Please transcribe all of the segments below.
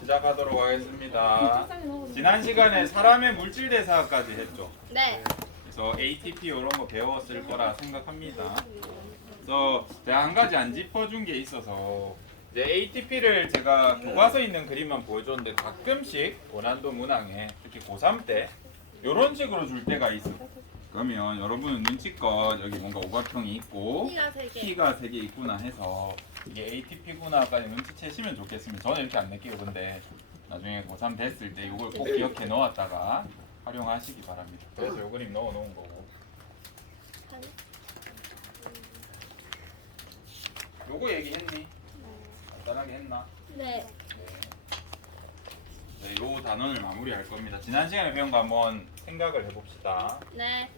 시작하도록 하겠습니다. 지난 시간에 사람의 물질 대사까지 했죠. 네. 그래서 ATP 이런 거 배웠을 거라 생각합니다. 그래서 제가 한 가지 안 짚어준 게 있어서 이제 ATP를 제가 교과서에 있는 그림만 보여줬는데 가끔씩 고난도 문항에 특히 고3 때 이런 식으로 줄 때가 있어. 그러면 여러분은 눈치껏 여기 뭔가 오각형이 있고 키가 3개. 키가 3개 있구나 해서 이게 ATP구나까지 눈치채시면 좋겠습니다. 저는 이렇게 안 느끼고 근데 나중에 고3 됐을 때 이걸 꼭 기억해 놓았다가 활용하시기 바랍니다. 그래서 요 그림 넣어 놓은 거고. 요거 얘기했니? 간단하게 했나? 네. 네, 요 단원을 마무리할 겁니다. 지난 시간에 배운 거 한번 생각을 해봅시다. 네.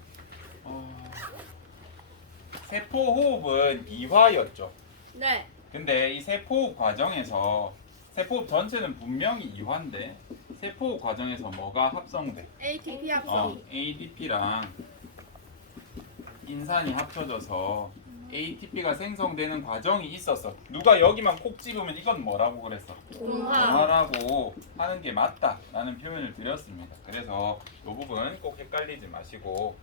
세포 호흡은 이화였죠. 네. 근데 이 세포호흡 과정에서 세포호흡 전체는 분명히 이화인데 세포호흡 과정에서 뭐가 합성돼? ATP 합성. ADP랑 인산이 합쳐져서 ATP가 생성되는 과정이 있었어. 누가 여기만 콕 집으면 이건 뭐라고 그랬어? 동화. 동화라고 하는 게 맞다라는 표현을 드렸습니다. 그래서 이 부분 꼭 헷갈리지 마시고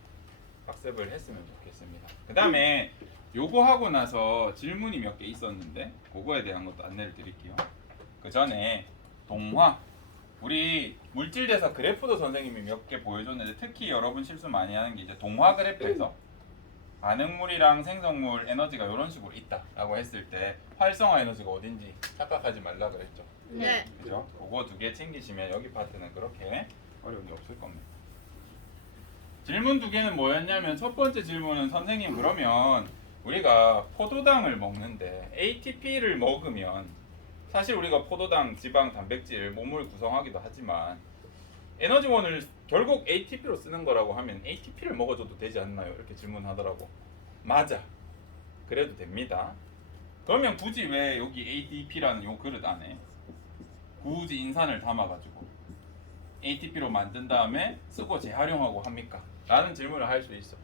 학습을 했으면 좋겠습니다. 그 다음에 요거 하고 나서 질문이 몇 개 있었는데 그거에 대한 것도 안내를 드릴게요. 그 전에 동화 우리 물질대사 그래프도 선생님이 몇 개 보여줬는데 특히 여러분 실수 많이 하는 게 이제 동화 그래프에서 반응물이랑 생성물 에너지가 이런 식으로 있다라고 했을 때 활성화 에너지가 어딘지 착각하지 말라 그랬죠. 네. 그죠? 그거 2개 챙기시면 여기 파트는 그렇게 어려움이 없을 겁니다. 질문 2개는 뭐였냐면 첫 번째 질문은 선생님 그러면 우리가 포도당을 먹는데 ATP를 먹으면 사실 우리가 포도당, 지방, 단백질, 몸을 구성하기도 하지만 에너지원을 결국 ATP로 쓰는 거라고 하면 ATP를 먹어줘도 되지 않나요? 이렇게 질문하더라고. 맞아. 그래도 됩니다. 그러면 굳이 왜 여기 ADP라는 요 그릇 안에 굳이 인산을 담아가지고 ATP로 만든 다음에 쓰고 재활용하고 합니까? 라는 질문을 할 수 있어.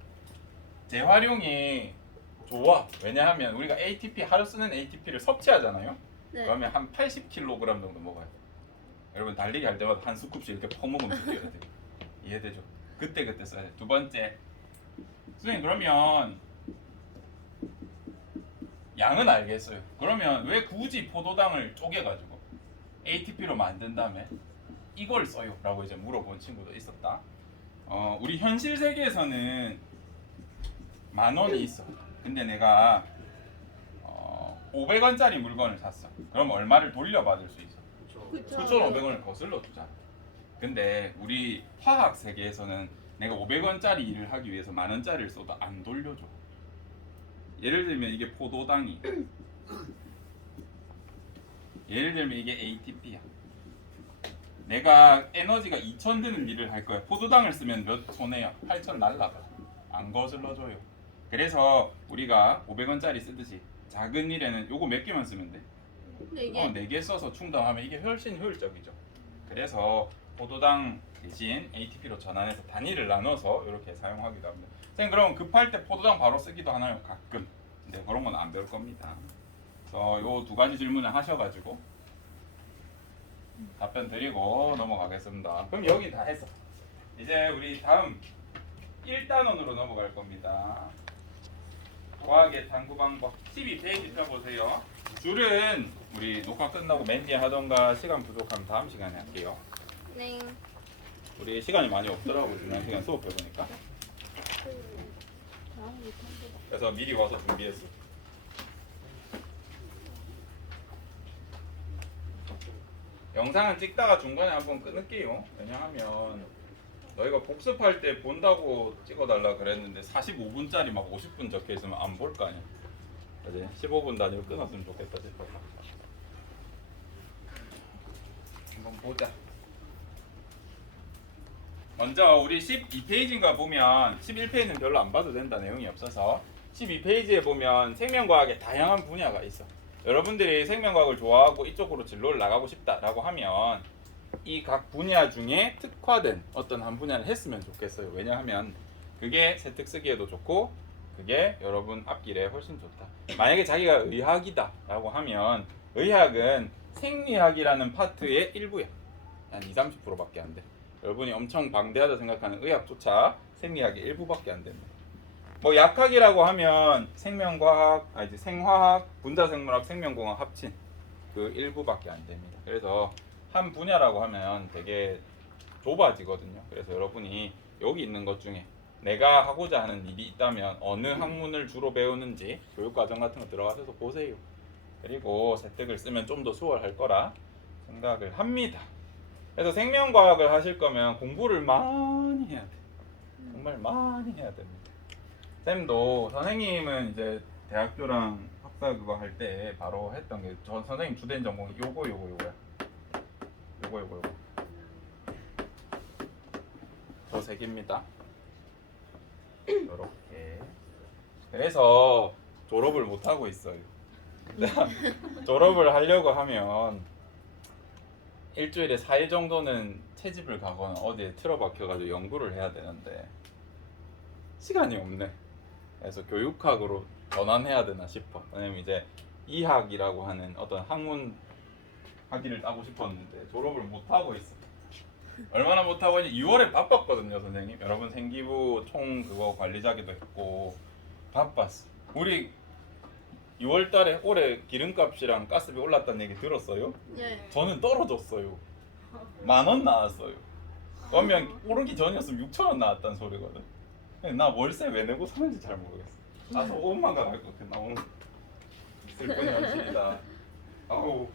재활용이 좋아. 왜냐하면 우리가 ATP 하루 쓰는 ATP를 섭취하잖아요. 네. 그러면 한 80kg 정도 먹어야 돼. 여러분 달리기 할 때마다 한 스쿱씩 이렇게 퍼먹으면 돼요. 이해되죠? 그때 써야 돼. 2번째, 선생님 그러면 양은 알겠어요. 그러면 왜 굳이 포도당을 쪼개가지고 ATP로 만든 다음에 이걸 써요? 라고 이제 물어본 친구도 있었다. 우리 현실 세계에서는 10,000원이 있어. 근데 내가 500원짜리 물건을 샀어. 그럼 얼마를 돌려받을 수 있어? 9,500원을 거슬러 주잖아. 근데 우리 화학 세계에서는 내가 500원짜리 일을 하기 위해서 10,000원짜리를 써도 안 돌려줘. 예를 들면 이게 포도당이 예를 들면 이게 ATP야. 내가 에너지가 2,000 드는 일을 할 거야. 포도당을 쓰면 몇 손해야? 8,000 날라가. 안 거슬러줘요. 그래서 우리가 500원짜리 쓰듯이 작은 일에는 요거 몇 개만 쓰면 돼? 4개. 4개 써서 충당하면 이게 훨씬 효율적이죠. 그래서 포도당 대신 ATP로 전환해서 단위를 나눠서 이렇게 사용하기도 합니다. 선생님 그럼 급할 때 포도당 바로 쓰기도 하나요? 가끔. 근데 그런 건 안 배울 겁니다. 그래서 요 2가지 질문을 하셔가지고 답변 드리고 넘어가겠습니다. 그럼 여기 다 했어. 이제 우리 다음 1단원으로 넘어갈 겁니다. 과학의 탐구 방법 12페이지 펴보세요. 줄은 우리 녹화 끝나고 맨 뒤에 하던가 시간 부족하면 다음 시간에 할게요. 네. 우리 시간이 많이 없더라고 지난 시간 수업해보니까. 그래서 미리 와서 준비했어. 영상은 찍다가 중간에 한번 끊을게요. 왜냐하면 너희가 복습할 때 본다고 찍어달라 그랬는데 45분짜리 막 50분 적혀있으면 안 볼 거 아니야. 그지? 15분 단위로 끊었으면 좋겠다 싶어. 한번 보자. 먼저 우리 12페이지인가 보면 11페이지는 별로 안 봐도 된다. 내용이 없어서 12페이지에 보면 생명과학의 다양한 분야가 있어. 여러분들이 생명과학을 좋아하고 이쪽으로 진로를 나가고 싶다라고 하면 이 각 분야 중에 특화된 어떤 한 분야를 했으면 좋겠어요. 왜냐하면 그게 세특 쓰기에도 좋고 그게 여러분 앞길에 훨씬 좋다. 만약에 자기가 의학이다 라고 하면 의학은 생리학이라는 파트의 일부야. 한 20-30%밖에 안 돼. 여러분이 엄청 방대하다 생각하는 의학조차 생리학의 일부밖에 안 됩니다. 뭐 약학이라고 하면 생명과학, 이제 생화학, 분자생물학, 생명공학 합친 그 일부밖에 안 됩니다. 그래서 한 분야라고 하면 되게 좁아지거든요. 그래서 여러분이 여기 있는 것 중에 내가 하고자 하는 일이 있다면 어느 학문을 주로 배우는지 교육과정 같은 거 들어가셔서 보세요. 그리고 세특을 쓰면 좀 더 수월할 거라 생각을 합니다. 그래서 생명과학을 하실 거면 공부를 많이 해야 돼. 정말 많이 해야 됩니다. 쌤도 선생님은 이제 대학교랑 학사 그거 할 때 바로 했던 게 저 선생님 주된 전공이 요거야. 요거. 저 세 개입니다. 이렇게. 그래서 졸업을 못 하고 있어요. 졸업을 하려고 하면 일주일에 4일 정도는 채집을 가거나 어디에 틀어박혀가지고 연구를 해야 되는데 시간이 없네. 그래서 교육학으로 전환해야 되나 싶어. 왜냐면 이제 이학이라고 하는 어떤 학문 학위를 따고 싶었는데 졸업을 못 하고 있어. 얼마나 못 하고 있니? 6월에 바빴거든요, 선생님. 여러분 생기부 총 그거 관리자기도 했고 바빴어. 우리 6월달에 올해 기름값이랑 가스비 올랐다는 얘기 들었어요? 네. 저는 떨어졌어요. 10,000원 나왔어요. 그러면 오르기 전이었으면 6,000원 나왔다는 소리거든. 나 월세 왜 내고 사는지 잘 모르겠어. 나서 5만 가갈 것 같아. 너무 슬픈 현실이다. 아우.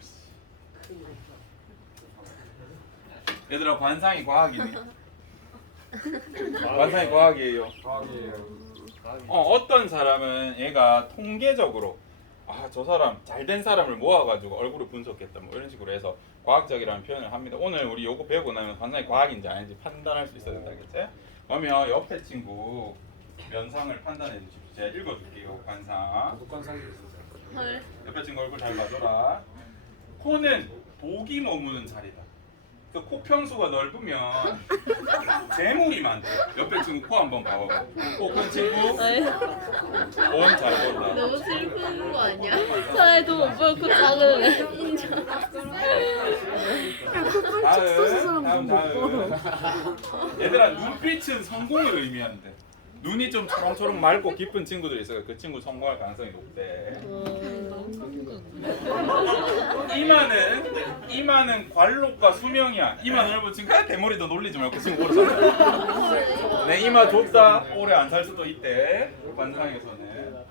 얘들아 관상이 과학이네. 관상이 과학이에요. 어떤 사람은 얘가 통계적으로 저 사람 잘된 사람을 모아가지고 얼굴을 분석했다 뭐 이런 식으로 해서 과학적이라는 표현을 합니다. 오늘 우리 요거 배우고 나면 관상이 과학인지 아닌지 판단할 수 있어야 된다겠지? 그러면 옆에 친구 면상을 판단해 주십시오. 제가 읽어줄게요. 관상. 헐. 옆에 친구 얼굴 잘 봐줘라. 코는 독이 머무는 자리다. 그 코 평수가 넓으면 재물이 많대. 옆에 친구 코 한번 봐봐. 코 큰 친구. 돈 잘 벌다. 너무 슬픈 거 아니야? 사이 돈 못 벌고 작을래. 인정. 다음. 얘들아 눈빛은 성공을 의미한대. 눈이 좀 초롱초롱 맑고 깊은 친구들이 있어요. 그 친구 성공할 가능성이 높대. 이마는 관록과 수명이야. 이마 넓은 친구 대머리도 놀리지 말고 그 친구 오래 산다. 내 이마 좁다. 오래 안 살 수도 있대. 관상에서는.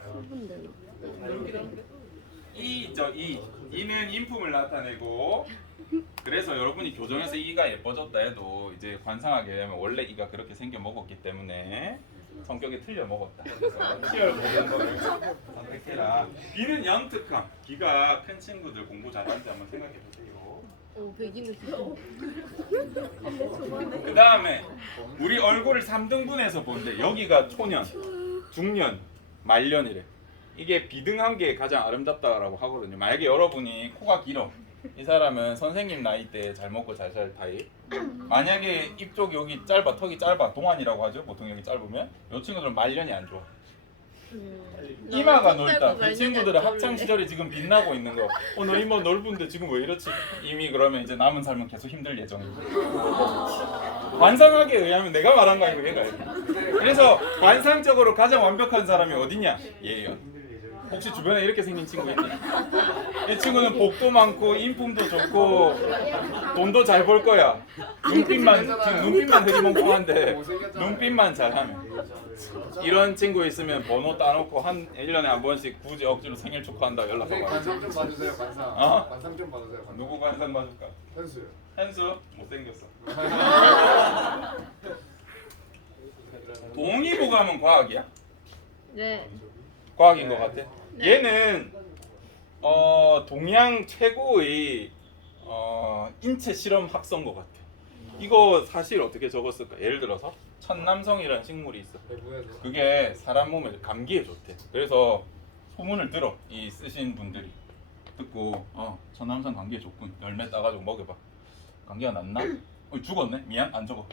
이는 인품을 나타내고 그래서 여러분이 교정에서 이가 예뻐졌다 해도 이제 관상하게 되면 원래 이가 그렇게 생겨 먹었기 때문에 성격이 틀려 먹었다. 그래서 치열 모든 거를 선택해라. 비는 영특함. 비가 큰 친구들 공부 잘하는지 한번 생각해 보세요. 오, 백이는 귀여워. 그 다음에 우리 얼굴을 3등분해서 본대. 여기가 초년, 중년, 말년이래. 이게 비등한 게 가장 아름답다라고 하거든요. 만약에 여러분이 코가 길어. 이 사람은 선생님 나이 때 잘 먹고 잘 살 타입. 만약에 입쪽 여기 짧아, 턱이 짧아, 동안이라고 하죠. 보통 여기 짧으면 이 친구들은 말년이 안 좋아. 이마가 넓다. 그 친구들은 학창 시절이 지금 빛나고 있는 거. 너 이마 넓은데 지금 왜 이렇지? 이미 그러면 이제 남은 삶은 계속 힘들 예정입니다. 관상학에 의하면 내가 말한 거 아니고 얘가 얘기해. 그래서 관상적으로 가장 완벽한 사람이 어디냐? 얘예요. 혹시 주변에 이렇게 생긴 친구 있니? 이 친구는 복도 많고 인품도 좋고 돈도 잘 벌 거야. 눈빛만 흐리멍텅한데 눈빛만 잘하면 이런 친구 있으면 번호 따놓고 1년에 한 번씩 굳이 억지로 생일 축하한다 연락하고. 관상 좀 봐주세요. 관상. 어? 관상 좀 봐주세요. 관상. 누구 관상 봐줄까? 현수요. 현수? 못생겼어. 동의보감은 과학이야? 네. 과학인 것 같아. 네. 얘는 동양 최고의 인체 실험 학서인 것 같아. 이거 사실 어떻게 적었을까? 예를 들어서 천남성이라는 식물이 있어. 내부에서. 그게 사람 몸에 감기에 좋대. 그래서 소문을 들어. 이 쓰신 분들이 듣고 천남성 감기에 좋군. 열매 따가지고 먹여봐. 감기가 낫나? 죽었네. 미안 안 적어.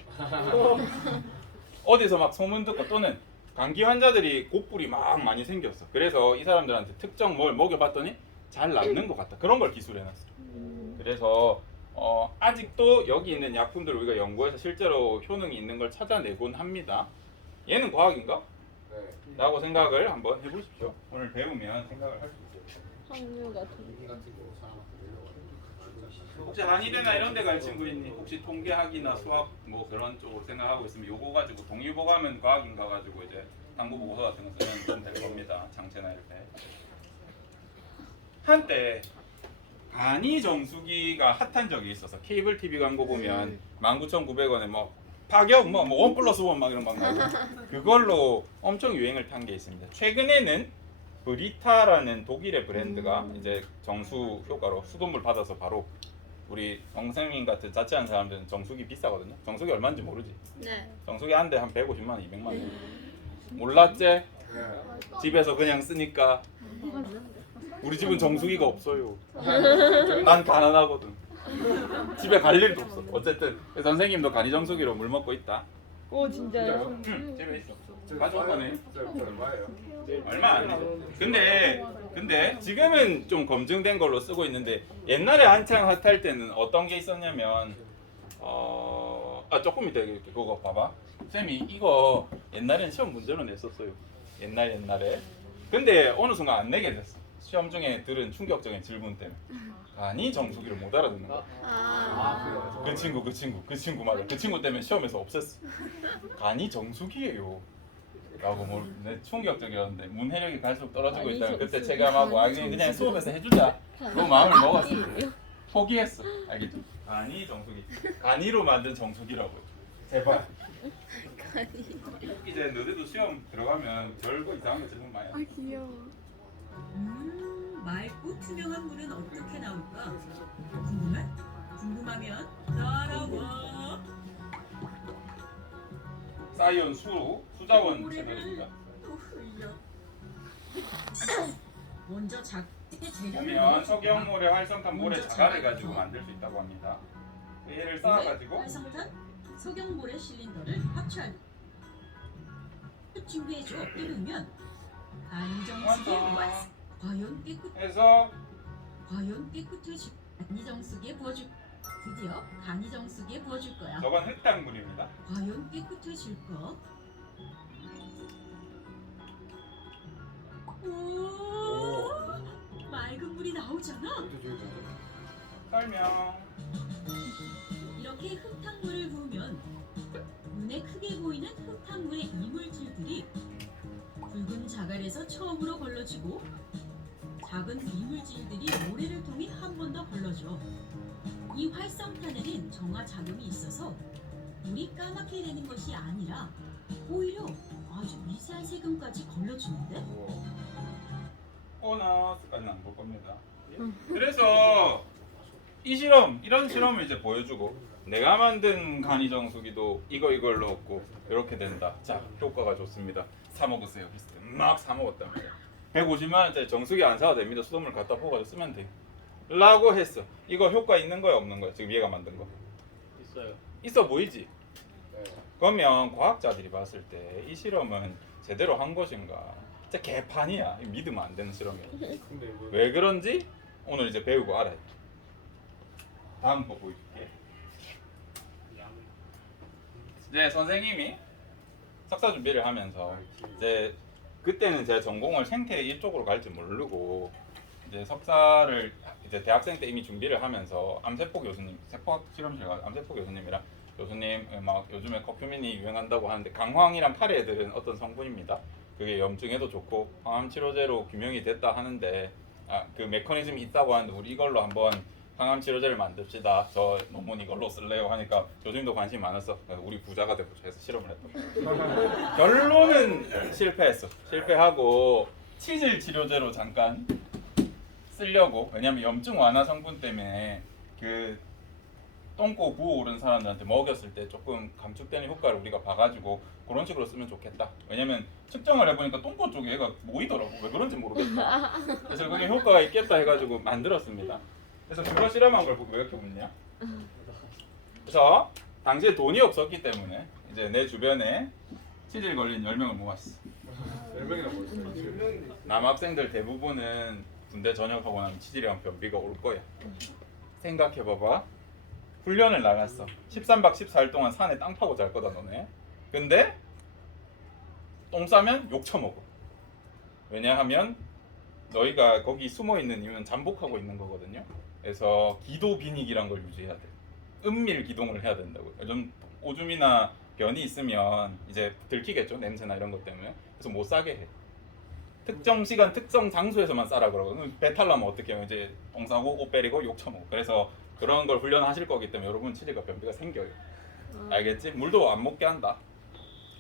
어디서 막 소문 듣고 또는 감기 환자들이 곡불이 막 많이 생겼어. 그래서 이 사람들한테 특정 뭘 먹여봤더니 잘 낫는 것 같다. 그런 걸 기술해놨어. 그래서 아직도 여기 있는 약품들을 우리가 연구해서 실제로 효능이 있는 걸 찾아내곤 합니다. 얘는 과학인가? 네. 라고 생각을 한번 해보십시오. 오늘 배우면 생각을 할 수 있어요. 확률 같은 인 같은 거 사람한테 내려가지고. 혹시 한의대나 이런 데 갈 친구 있니? 혹시 통계학이나 수학 뭐 그런 쪽으로 생각하고 있으면 요거 가지고 동의보감은 과학인가 가지고 이제 탐구 보고서 같은 거 쓰면 좀 될 겁니다. 장체나 이럴 때. 한때 간이 정수기가 핫한 적이 있어서 케이블 TV 광고 보면 19,900원에 뭐 파격 뭐 1+1 막 이런 막 나오고 그걸로 엄청 유행을 탄 게 있습니다. 최근에는 브리타라는 독일의 브랜드가 이제 정수 효과로 수돗물 받아서 바로 우리 정생민 같은 자취하는 사람들은 정수기 비싸거든요. 정수기 얼마인지 모르지. 네. 정수기 한 대 한 150만 원, 200만 원. 몰랐지? 네. 집에서 그냥 쓰니까. 우리 집은 정수기가 없어요. 난 가난하거든. 집에 갈 일도 없어. 어쨌든 선생님도 간이 정수기로 물 먹고 있다. 오 진짜요? 응, 집에 있어. 가져왔다네. 저 얼마예요? 얼마 안 되죠. 근데 지금은 좀 검증된 걸로 쓰고 있는데 옛날에 한창 핫할 때는 어떤 게 있었냐면 조금 이따 그거 봐봐. 쌤이 이거 옛날엔 시험 문제로 냈었어요. 옛날에. 근데 어느 순간 안 내게 됐어. 시험 중에 들은 충격적인 질문 때문에. 아니 정수기를 못 알아듣는 거야. 아. 그 친구 맞아. 그 친구 때문에 시험에서 없앴어. 간이 정수기예요. 라고 뭐 충격적이었는데 문해력이 갈수록 떨어지고 있다면 그때 체감하고 그냥 수업에서 해주자. 그 마음을 먹었어. 포기했어. 알겠지? 간이 정수기. 간이로 만든 정수기라고. 제발. 이제 너희도 시험 들어가면 별거 이상한 거 질문 많이 해. 귀여워. 맑고 투명한 물은 어떻게 나올까? 궁금해? 궁금하면 따라와. 사이언 수자원 채널입니다. 또 흘려. 먼저 작게 재료를 보면 석영물의 활성탄 물의 자갈을 가지고 만들 수 있다고 합니다. 얘를 쌓아가지고 활성탄, 석영물의 실린더를 합체할. 준비해줘. 이르면 간정수기의 완성. 완성. 해서 과연 깨끗해질. 간이정수기에 부어줄. 드디어 간이정수기에 부어줄 거야. 저건 흙탕물입니다. 과연 깨끗해질까? 오, 맑은 물이 나오잖아. 설명. 이렇게 흙탕물을 부으면 눈에 크게 보이는 흙탕물의 이물질들이 붉은 자갈에서 처음으로 걸러지고 작은 이물질들이 모래를 통해 한 번 더 걸러져. 이 활성탄에는 정화 작용이 있어서 물이 까맣게 되는 것이 아니라 오히려 아주 미세한 세금까지 걸러주는데? 보너스까지는 안 볼 겁니다. 그래서 이런 실험을 이제 보여주고 내가 만든 간이 정수기도 이걸로 얻고 이렇게 된다. 자, 효과가 좋습니다. 사 먹으세요. 비슷해. 막 사 먹었답니다. 150만 원짜리 정수기 안 사도 됩니다. 수돗물 갖다 부어가지고 쓰면 돼. 라고 했어. 이거 효과 있는 거야 없는 거야? 지금 얘가 만든 거. 있어요. 있어 보이지? 네. 그러면 과학자들이 봤을 때 이 실험은 제대로 한 것인가? 진짜 개판이야. 믿으면 안 되는 실험이야. 근데 이거 왜 그런지 오늘 이제 배우고 알아야 돼. 다음 거 보여줄게. 이제 선생님이 석사 준비를 하면서 이제 그때는 제가 전공을 생태 이쪽으로 갈지 모르고 이제 석사를 이제 대학생 때 이미 준비를 하면서 암세포 교수님, 세포학 실험실 가 암세포 교수님이랑 교수님 막 요즘에 커큐민이 유행한다고 하는데 강황이랑 카레들은 어떤 성분입니다. 그게 염증에도 좋고 항암 치료제로 규명이 됐다 하는데 그 메커니즘이 있다고 하는데 우리 이걸로 한번 항암 치료제를 만듭시다. 저 논문 이걸로 쓸래요 하니까 교수님도 관심이 많았어. 그래서 우리 부자가 되고 해서 실험을 했던. 결론은 실패했어. 실패하고 치질 치료제로 잠깐 쓰려고. 왜냐면 염증 완화 성분 때문에 그 똥꼬 부어오른 사람들한테 먹였을 때 조금 감축되는 효과를 우리가 봐가지고 그런 식으로 쓰면 좋겠다. 왜냐면 측정을 해보니까 똥꼬 쪽에 얘가 모이더라고. 왜 그런지 모르겠다. 그래서 그게 효과가 있겠다 해가지고 만들었습니다. 그래서 그거 실험한 걸 보고 왜 이렇게 웃냐? 그래서 당시에 돈이 없었기 때문에 이제 내 주변에 치질 걸린 10명을 모았어. 10명이나 모였어요. 남학생들 대부분은 군대 전역하고 나면 치질이랑 변비가 올 거야. 생각해봐봐. 훈련을 나갔어. 13박 14일 동안 산에 땅 파고 잘 거다 너네. 근데 똥 싸면 욕 처먹어. 왜냐하면 너희가 거기 숨어 있는 이유는 잠복하고 있는 거거든요. 그래서 기도 비닉이란 걸 유지해야 돼. 은밀 기동을 해야 된다고. 좀 오줌이나 변이 있으면 이제 들키겠죠. 냄새나 이런 것 때문에. 그래서 못 싸게 해. 특정 시간 특정 장소에서만 싸라 그러고. 배탈 나면 어떻게 해요? 이제 똥 싸고 옷 베리고 욕 처먹고. 그래서 그런 걸 훈련하실 거기 때문에 여러분 치질과 변비가 생겨요. 알겠지? 물도 안 먹게 한다.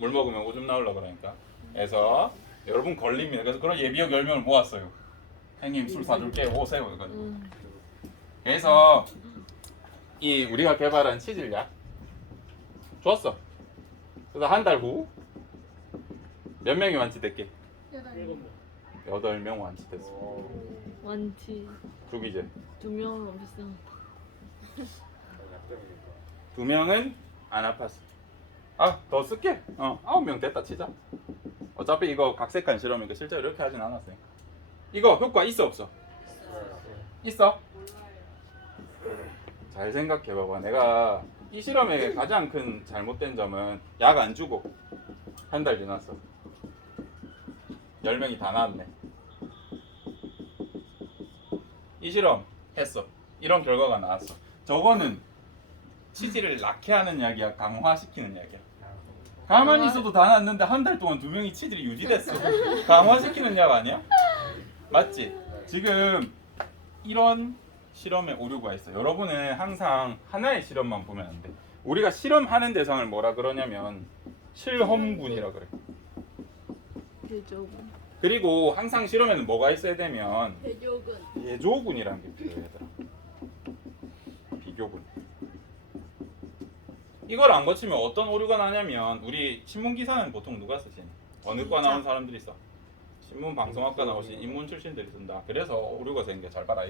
물 먹으면 오줌 나오려 그러니까. 그래서 여러분 걸립니다. 그래서 그런 예비역 10명을 모았어요. 형님 술 사줄게 오세요. 이거죠. 그래서 이 우리가 개발한 치질약 줬어. 그래서 한 달 후 몇 명이 완치됐게? 8명 완치됐어. 많지. 주기제. 2명은 비싼. 약점이니까. 2명은 안 아팠어. 아, 더 쓸게. 9명 됐다 치자. 어차피 이거 각색한 실험이니까 실제로 이렇게 하진 않았어요. 이거 효과 있어 없어? 있어? 잘 생각해봐봐. 내가 이 실험의 가장 큰 잘못된 점은 약 안 주고 한 달 지났어. 10명이 다 나왔네. 이 실험 했어. 이런 결과가 나왔어. 저거는 치질을 낳게 하는 약이야, 강화시키는 약이야. 가만히 있어도 다 났는데 한 달 동안 2명이 치질이 유지됐어. 강화시키는 약 아니야? 맞지? 지금 이런 실험에 오류가 있어. 여러분은 항상 하나의 실험만 보면 안 돼. 우리가 실험하는 대상을 뭐라 그러냐면 실험군이라 그래. 대조군. 그리고 항상 실험에는 뭐가 있어야 되면 대조군. 예조군이라는 게 필요해 얘들아. 비교군. 이걸 안 거치면 어떤 오류가 나냐면 우리 신문 기사는 보통 누가 쓰지? 어느 과 나온 사람들이 써? 신문 방송학과 나오신 인문 출신들이 쓴다. 그래서 오류가 생겨. 잘 봐라.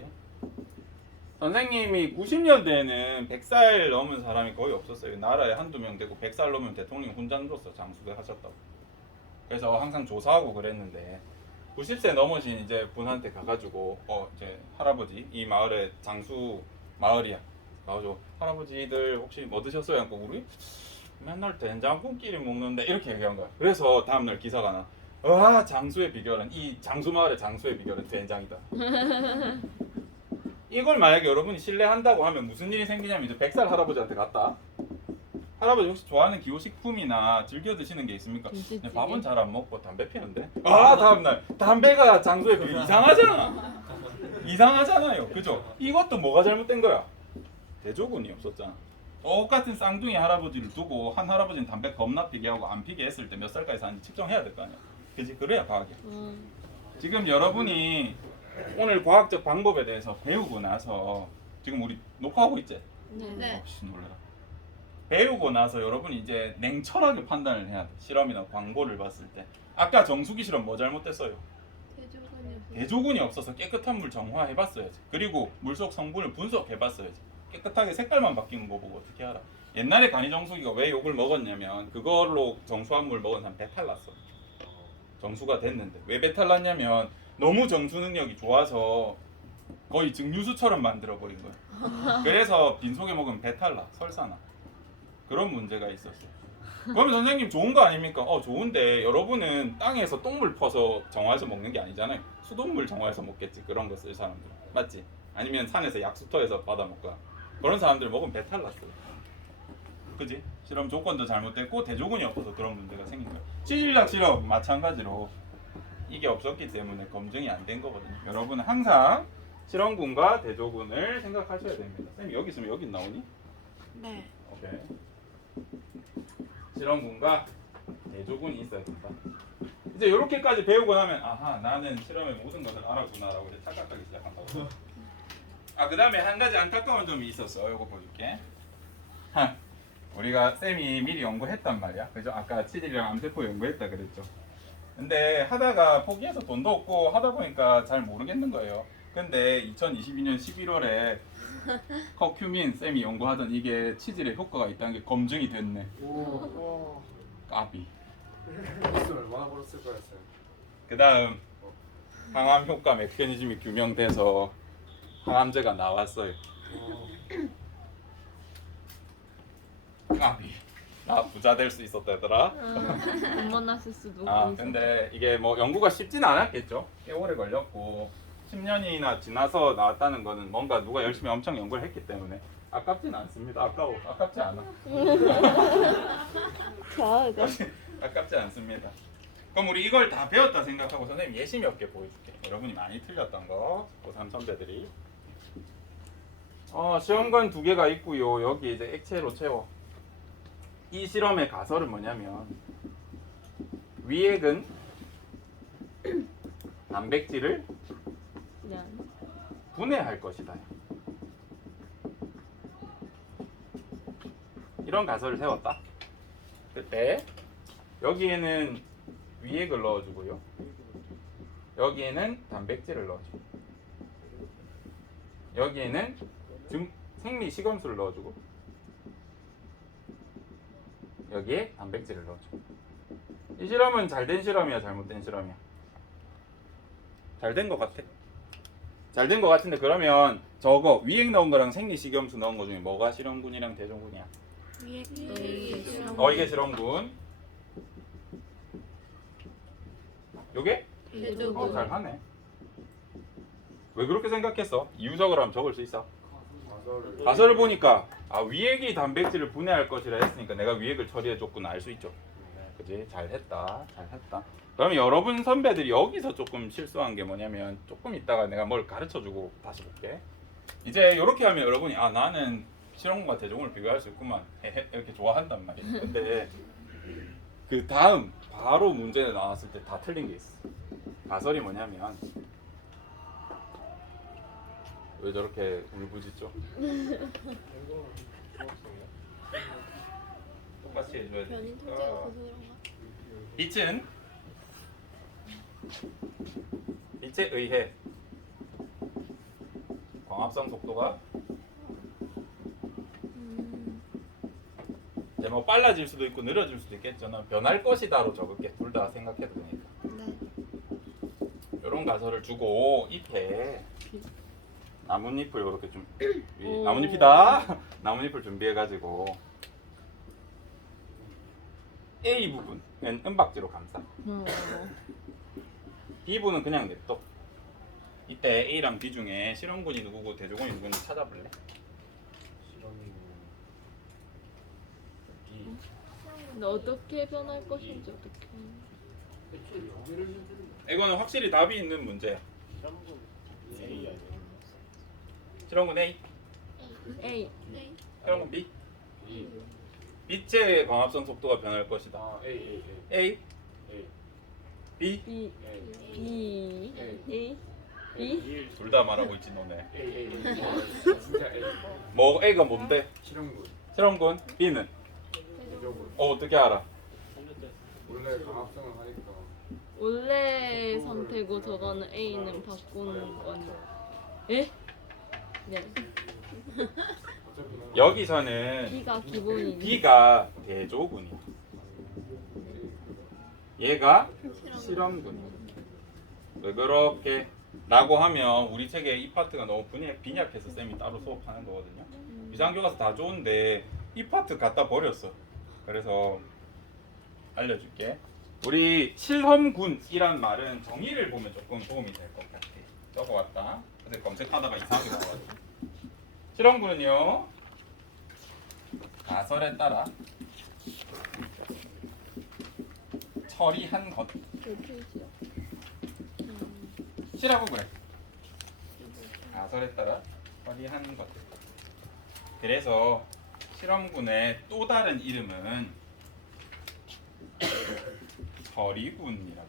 선생님이 90년대에는 100살 넘은 사람이 거의 없었어요. 나라에 한두 명 되고 100살 넘으면 대통령 훈장으로서 장수를 하셨다고. 그래서 항상 조사하고 그랬는데 90세 넘으신 이제 분한테 가가지고 이제 할아버지 이 마을의 장수 마을이야. 가가지고 할아버지들 혹시 뭐 드셨어요? 하고 우리 맨날 된장국끼리 먹는데 이렇게 얘기한 거야. 그래서 다음날 기사가 나. 와 장수의 비결은 이 장수 마을의 장수의 비결은 된장이다. 이걸 만약에 여러분이 신뢰한다고 하면 무슨 일이 생기냐면 이제 100살 할아버지한테 갔다. 할아버지 혹시 좋아하는 기호식품이나 즐겨 드시는 게 있습니까? 김치찌개. 밥은 잘 안 먹고 담배 피는데. 아 다음날 담배가 장수의 비결 이상하잖아. 이상하잖아요. 그죠? 이것도 뭐가 잘못된 거야? 대조군이 없었잖아. 똑같은 쌍둥이 할아버지를 두고 한 할아버지는 담배 겁나 피게 하고 안 피게 했을 때 몇 살까지 사는지 측정해야 될 거 아니야. 그지? 그래야 과학이야. 지금 여러분이 오늘 과학적 방법에 대해서 배우고 나서 지금 우리 녹화하고 있지? 네. 혹시 놀라라. 배우고 나서 여러분이 이제 냉철하게 판단을 해야 돼. 실험이나 광고를 봤을 때. 아까 정수기 실험 뭐 잘못됐어요? 대조군이. 대조군이 없어서 깨끗한 물 정화해봤어야지. 그리고 물속 성분을 분석해봤어야지. 깨끗하게 색깔만 바뀌는 거 보고 어떻게 알아? 옛날에 간이정수기가 왜 욕을 먹었냐면 그걸로 정수한 물 먹은 사람 배탈 났어. 정수가 됐는데 왜 배탈 났냐면 너무 정수 능력이 좋아서 거의 증류수처럼 만들어버린 거야. 그래서 빈속에 먹으면 배탈 나, 설사나. 그런 문제가 있었어요. 그러면 선생님 좋은 거 아닙니까? 좋은데 여러분은 땅에서 똥물 퍼서 정화해서 먹는 게 아니잖아요. 수돗물 정화해서 먹겠지. 그런 거 쓸 사람들 맞지? 아니면 산에서 약수터에서 받아 먹거나 그런 사람들 먹으면 배탈 났어요. 그지? 실험 조건도 잘못됐고 대조군이 없어서 그런 문제가 생긴 거예요. 치질약 실험 마찬가지로 이게 없었기 때문에 검증이 안 된 거거든요. 여러분은 항상 실험군과 대조군을 생각하셔야 됩니다. 쌤 여기 있으면 여기 나오니? 네. 오케이. 실험군과 대조군이 있어야 된다. 이제 이렇게까지 배우고 나면 아하 나는 실험의 모든 것을 알았구나라고 이제 착각하기 시작한다고. 그 다음에 한 가지 안타까운 점이 있었어. 이거 보여줄게. 우리가 쌤이 미리 연구했단 말이야. 그죠? 아까 치질이랑 암세포 연구했다 그랬죠. 근데 하다가 포기해서 돈도 없고 하다 보니까 잘 모르겠는 거예요. 근데 2022년 11월에 커큐민 쌤이 연구하던 이게 치질에 효과가 있다는 게 검증이 됐네. 오. 까비. 돈을 얼마나 벌었을 거였어요? 그 다음 항암 효과 메커니즘이 규명돼서 항암제가 나왔어요. 까비. 나 부자 될 수 있었다 얘들아. 못 만났을 수도. 아 있어. 근데 이게 뭐 연구가 쉽지는 않았겠죠. 꽤 오래 걸렸고 10년이나 지나서 나왔다는 거는 뭔가 누가 열심히 엄청 연구를 했기 때문에 아깝진 않습니다. 아깝지 않아. 자아가. 아깝지 않습니다. 그럼 우리 이걸 다 배웠다 생각하고 선생님 예시 몇 개 보여줄게. 여러분이 많이 틀렸던 거 고3 선배들이. 시험관 2개가 있고요. 여기 이제 액체로 채워. 이 실험의 가설은 뭐냐면 위액은 단백질을 미안. 분해할 것이다. 이런 가설을 세웠다. 그때 여기에는 위액을 넣어주고요. 여기에는 단백질을 넣어주고 여기에는 생리 식염수를 넣어주고 여기에 단백질을 넣어주고. 이 실험은 잘된 실험이야, 잘못된 실험이야? 잘된 것 같아. 잘된 것 같은데 그러면 저거 위액 넣은 거랑 생리 식염수 넣은 거 중에 뭐가 실험군이랑 대조군이야? 위에 이게 실험군. 요게? 대조군. 잘하네. 왜 그렇게 생각했어? 이유적으로 하면 적을 수 있어. 가설을 보니까 위액이 단백질을 분해할 것이라 했으니까 내가 위액을 처리해줬구나 알 수 있죠. 그지? 잘했다. 그러면 여러분 선배들이 여기서 조금 실수한 게 뭐냐면 조금 이따가 내가 뭘 가르쳐주고 다시 볼게. 이제 이렇게 하면 여러분이 나는 실험군과 대조군을 비교할 수 있구만 이렇게 좋아한단 말이야. 근데 그 다음 바로 문제 나왔을 때 다 틀린 게 있어. 가설이 뭐냐면 왜 저렇게 울부짖죠? 똑같이 해줘야 변인 통제가 되니까. 커서 그런가? 빛에 의해 광합성 속도가 이제 뭐 빨라질 수도 있고 느려질 수도 있겠죠. 난 변할 것이다로 적을게. 둘 다 생각해도 되니까. 네. 이런 가설을 주고 잎에 나뭇잎을 이렇게 좀 나뭇잎이다. 나뭇잎을 준비해가지고 A 부분은 은박지로 감싸. B 부분은 그냥 냅둬. 이때 A랑 B 중에 실험군이 누구고 대조군이 누구인지 찾아볼래? 근데 어떻게 변할 것인지 어떻게. 이거는 확실히 답이 있는 문제야. 실험군 A, A. 실험군 B. 빛의 광합성 속도가 변할 것이다. A, B. B. B. A. B. 둘 다 말하고 있지 너네. 진짜 A. 뭐 A가 뭔데? 실험군. 실험군. B는 대조군. 어떻게 알아? 원래 강합성을 하니까. 원래 선택고 저거는 A는 바꾸는 건. 에? 네. 어차피 난 여기서는 B가 기본이니. B가 대조군이야. 얘가 실험군이야. 왜 그렇게? 라고 하면 우리 책에 이 파트가 너무 빈약해서 쌤이 따로 수업하는 거거든요. 비상교과서 다 좋은데 이 파트 갖다 버렸어. 그래서 알려줄게. 우리 실험군이란 말은 정의를 보면 조금 도움이 될 것 같아. 적어왔다. 근데 검색하다가 이상하게 나와가지고. 실험군은요, 가설에 따라 처리한 것. 시라고 그래. 가설에 따라 처리한 것들. 그래서 실험군의 또 다른 이름은 처리군이라고.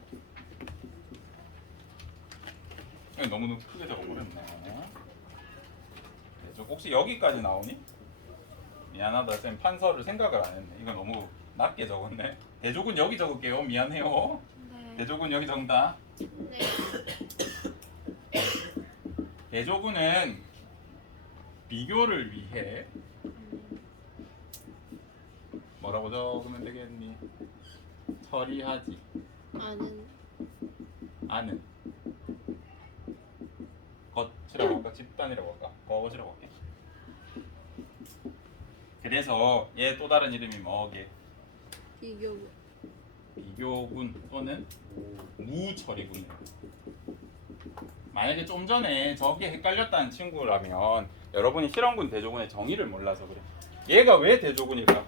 너무 크게 적어버렸네. 혹시 여기까지 나오니? 미안하다 쌤 판서를 생각을 안 했네. 이거 너무 낮게 적었네. 대조군 여기 적을게요. 미안해요. 네. 대조군 여기 적는다. 네. 대조군은 비교를 위해 뭐라고 적으면 되겠니? 처리하지 않은 것이라고 할까? 집단이라고 할까? 것이라고 할게. 그래서 얘 또 다른 이름이 뭐게? 비교군. 비교군 또는 무처리군이에요. 만약에 좀 전에 저게 헷갈렸다는 친구라면 여러분이 실험군 대조군의 정의를 몰라서 그래. 얘가 왜 대조군일까?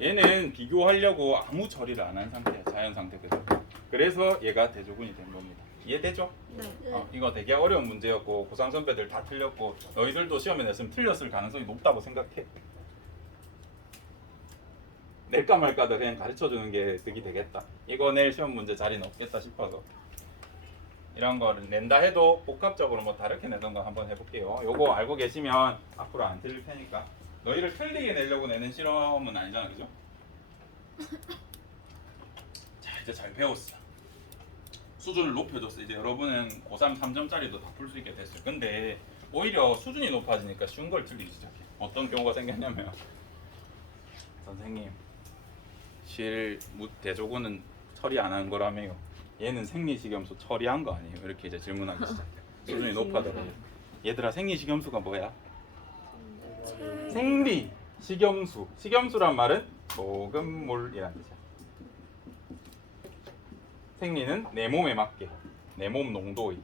얘는 비교하려고 아무 처리를 안 한 상태야. 자연 상태거든. 그래서 얘가 대조군이 된 겁니다. 이해되죠? 네. 이거 되게 어려운 문제였고 고3 선배들 다 틀렸고 너희들도 시험에 냈으면 틀렸을 가능성이 높다고 생각해. 낼까 말까도 그냥 가르쳐주는 게 득이 되겠다. 이거 낼 시험 문제 자리는 없겠다 싶어서 이런 거를 낸다 해도 복합적으로 뭐 다르게 내던가 한번 해볼게요. 요거 알고 계시면 앞으로 안 틀릴 테니까. 너희를 틀리게 내려고 내는 실험은 아니잖아, 그죠? 자, 이제 잘 배웠어. 수준을 높여줬어. 이제 여러분은 고3 3점짜리도 다 풀 수 있게 됐어요. 근데 오히려 수준이 높아지니까 쉬운 걸 틀리기 시작해. 어떤 경우가 생겼냐면 선생님 대조군은 처리 안 한 거라며요. 얘는 생리식염수 처리한 거 아니에요? 이렇게 이제 질문하기 시작해. 수준이 높아져요. 얘들아 생리식염수가 뭐야? 생리식염수. 식염수란 말은 소금물이란 뜻이야. 생리는 내 몸에 맞게 내 몸 농도의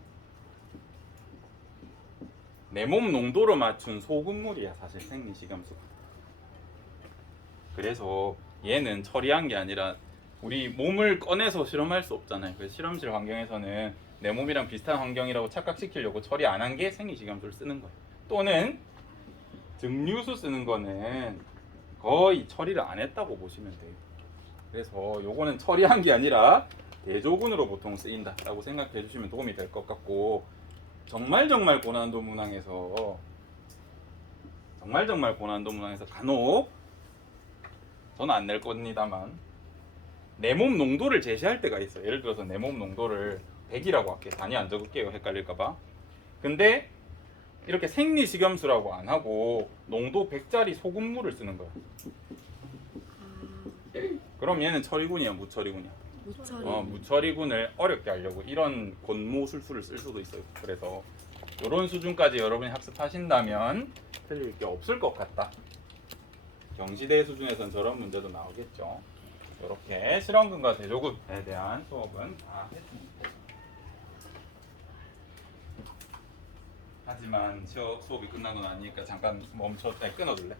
내 몸 농도로 맞춘 소금물이야 사실 생리식염수가. 그래서 얘는 처리한 게 아니라 우리 몸을 꺼내서 실험할 수 없잖아요. 그래서 실험실 환경에서는 내 몸이랑 비슷한 환경이라고 착각시키려고 처리 안 한 게 생리식염수를 쓰는 거예요. 또는 증류수 쓰는 거는 거의 처리를 안 했다고 보시면 돼요. 그래서 요거는 처리한 게 아니라 대조군으로 보통 쓰인다라고 생각해 주시면 도움이 될 것 같고, 정말 고난도 문항에서 간혹 저는 안 낼 겁니다만 내 몸 농도를 제시할 때가 있어요. 예를 들어서 내 몸 농도를 100이라고 할게요. 단위 안 적을게요. 헷갈릴까봐. 근데 이렇게 생리식염수라고 안 하고 농도 100짜리 소금물을 쓰는 거야. 그럼 얘는 처리군이야, 무처리군이야? 무처리. 무처리군을 어렵게 하려고 이런 권모술수를 쓸 수도 있어요. 그래서 이런 수준까지 여러분이 학습하신다면 틀릴 게 없을 것 같다. 경시대 수준에선 저런 문제도 나오겠죠. 이렇게 실험군과 대조군에 대한 수업은 다 했습니다. 하지만 수업이 끝나고 나니까 잠깐 끊어둘래?